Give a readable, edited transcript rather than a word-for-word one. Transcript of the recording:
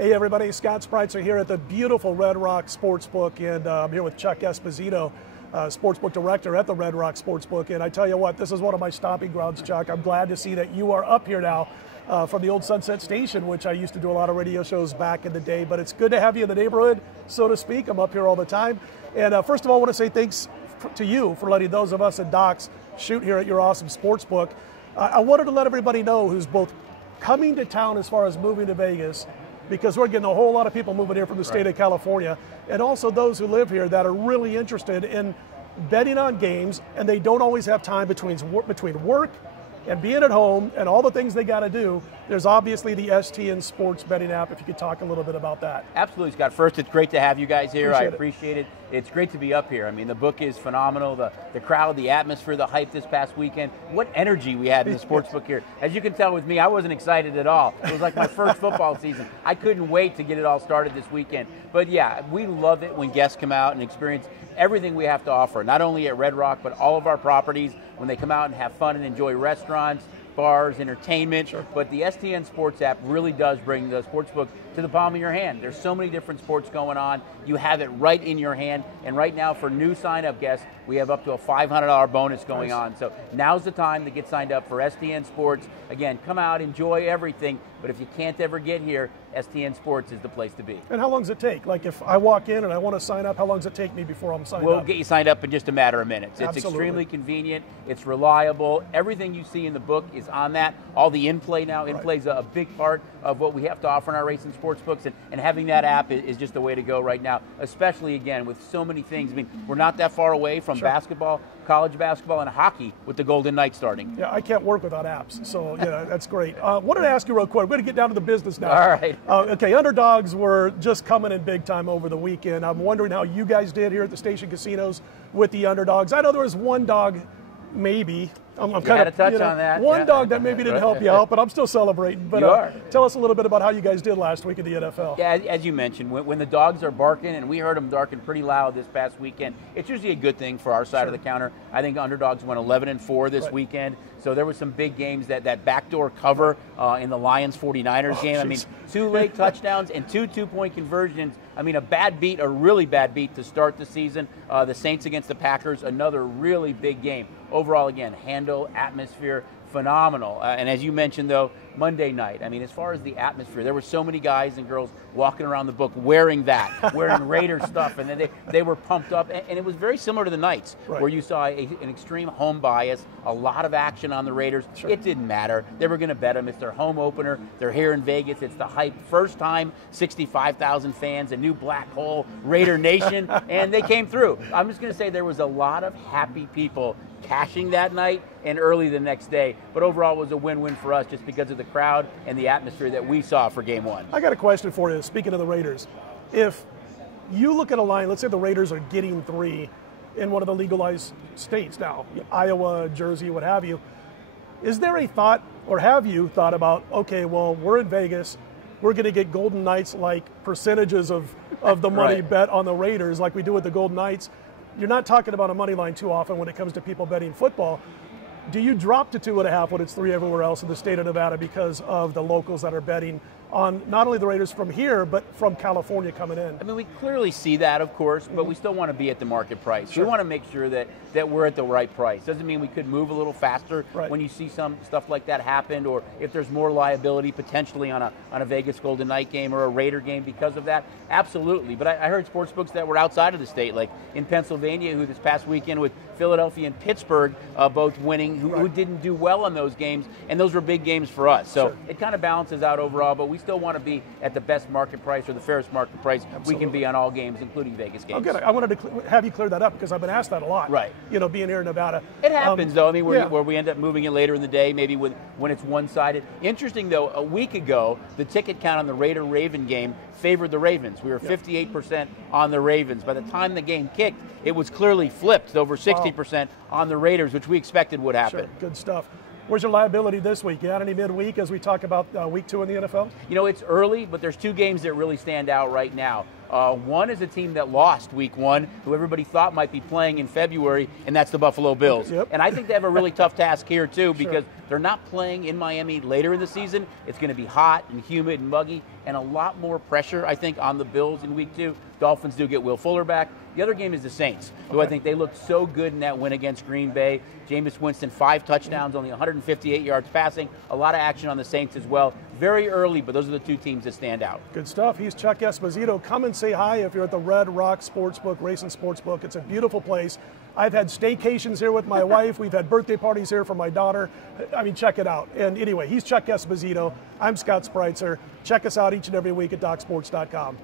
Hey everybody, Scott Spreitzer here at the beautiful Red Rock Sportsbook, and I'm here with Chuck Esposito, Sportsbook Director at the Red Rock Sportsbook. And I tell you what, this is one of my stomping grounds, Chuck. I'm glad to see that you are up here now from the old Sunset Station, which I used to do a lot of radio shows back in the day, but it's good to have you in the neighborhood, so to speak. I'm up here all the time. And first of all, I want to say thanks to you for letting those of us at Docs shoot here at your awesome Sportsbook. I wanted to let everybody know who's both coming to town as far as moving to Vegas, because we're getting a whole lot of people moving here from the state of California, and also those who live here that are really interested in betting on games, and they don't always have time between work and being at home and all the things they got to do. There's obviously the STN Sports betting app, if you could talk a little bit about that. Absolutely, Scott. First, it's great to have you guys here. I Appreciate appreciate it. It's great to be up here. I mean, the book is phenomenal. The crowd, the atmosphere, the hype this past weekend. What energy we had in the sports book here. As you can tell with me, I wasn't excited at all. It was like my first football season. I couldn't wait to get it all started this weekend. But yeah, we love it when guests come out and experience everything we have to offer, not only at Red Rock, but all of our properties, when they come out and have fun and enjoy restaurants, bars, entertainment. Sure. But the STN Sports app really does bring the sportsbook to the palm of your hand. There's so many different sports going on. You have it right in your hand. And right now, for new sign-up guests, we have up to a $500 bonus going on. So now's the time to get signed up for STN Sports. Again, come out, enjoy everything. But if you can't ever get here, STN Sports is the place to be. And how long does it take? Like if I walk in and I want to sign up, how long does it take me before I'm signed up? We'll get you signed up in just a matter of minutes. It's Absolutely. extremely convenient. It's reliable. Everything you see in the book is on that. All the in-play now. In-play is a big part of what we have to offer in our racing sports books, and having that app is just the way to go right now, especially, again, with so many things. I mean, we're not that far away from basketball, college basketball, and hockey with the Golden Knights starting. Yeah, I can't work without apps, so yeah, that's great. Wanted to ask you real quick. We're going to get down to the business now. All right. Okay, underdogs were just coming in big time over the weekend. I'm wondering how you guys did here at the station casinos with the underdogs. I know there was one dog, maybe. I'm kind had of to touch on that. One dog that maybe didn't help you out, but I'm still celebrating. But You are. Tell us a little bit about how you guys did last week in the NFL. Yeah, as you mentioned, when the dogs are barking, and we heard them barking pretty loud this past weekend, it's usually a good thing for our side of the counter. I think underdogs went 11-4 this weekend, so there were some big games. That backdoor cover in the Lions-49ers game. I mean, 2 late touchdowns and 2 two-point conversions. I mean, a really bad beat to start the season. The Saints against the Packers, another really big game. Overall, again, handle, atmosphere, phenomenal. And as you mentioned, though, Monday night, I mean, as far as the atmosphere, there were so many guys and girls walking around the book wearing wearing Raiders stuff, and then they were pumped up. And it was very similar to the Knights, where you saw an extreme home bias, a lot of action on the Raiders. It didn't matter. They were going to bet them. It's their home opener. They're here in Vegas. It's the hype. First time, 65,000 fans, a new black hole, Raider Nation, and they came through. I'm just going to say there was a lot of happy people cashing that night and early the next day. But overall, it was a win-win for us just because of the crowd and the atmosphere that we saw for game one. I got a question for you. Speaking of the Raiders, if you look at a line, let's say the Raiders are getting 3 in one of the legalized states now, Iowa, Jersey, what have you, is there a thought, or have you thought about, okay, well, we're in Vegas, we're going to get Golden Knights like percentages of the money bet on the Raiders like we do with the Golden Knights? You're not talking about a money line too often when it comes to people betting football. Do you drop to 2.5 when it's 3 everywhere else in the state of Nevada because of the locals that are betting on not only the Raiders from here, but from California coming in? I mean, we clearly see that, of course, but we still want to be at the market price. We want to make sure that we're at the right price. Doesn't mean we could move a little faster when you see some stuff like that happen, or if there's more liability potentially on a Vegas Golden Knight game or a Raider game because of that. Absolutely. But I heard sportsbooks that were outside of the state, like in Pennsylvania, who this past weekend with Philadelphia and Pittsburgh both winning, who didn't do well on those games, and those were big games for us. So it kind of balances out overall, but we still want to be at the best market price, or the fairest market price we can be on all games, including Vegas games. Okay, I wanted to have you clear that up because I've been asked that a lot. Right. You know, being here in Nevada. It happens, though. I mean, where we end up moving it later in the day, maybe when it's one-sided. Interesting, though, a week ago, the ticket count on the Raider-Raven game favored the Ravens. We were 58% on the Ravens. By the time the game kicked, it was clearly flipped over 60% on the Raiders, which we expected would happen. Sure. Good stuff. Where's your liability this week? You got any midweek as we talk about week 2 in the NFL? You know, it's early, but there's 2 games that really stand out right now. One is a team that lost week 1, who everybody thought might be playing in February, and that's the Buffalo Bills. Yep. And I think they have a really tough task here, too, because they're not playing in Miami later in the season. It's going to be hot and humid and muggy, and a lot more pressure, I think, on the Bills in week 2. Dolphins do get Will Fuller back. The other game is the Saints, who I think they looked so good in that win against Green Bay. Jameis Winston, 5 touchdowns, only 158 yards passing. A lot of action on the Saints as well. Very early, but those are the 2 teams that stand out. Good stuff. He's Chuck Esposito. Come and say hi if you're at the Red Rock Sportsbook, Racing Sportsbook. It's a beautiful place. I've had staycations here with my wife. We've had birthday parties here for my daughter. I mean, check it out. And anyway, he's Chuck Esposito. I'm Scott Spreitzer. Check us out each and every week at DocSports.com.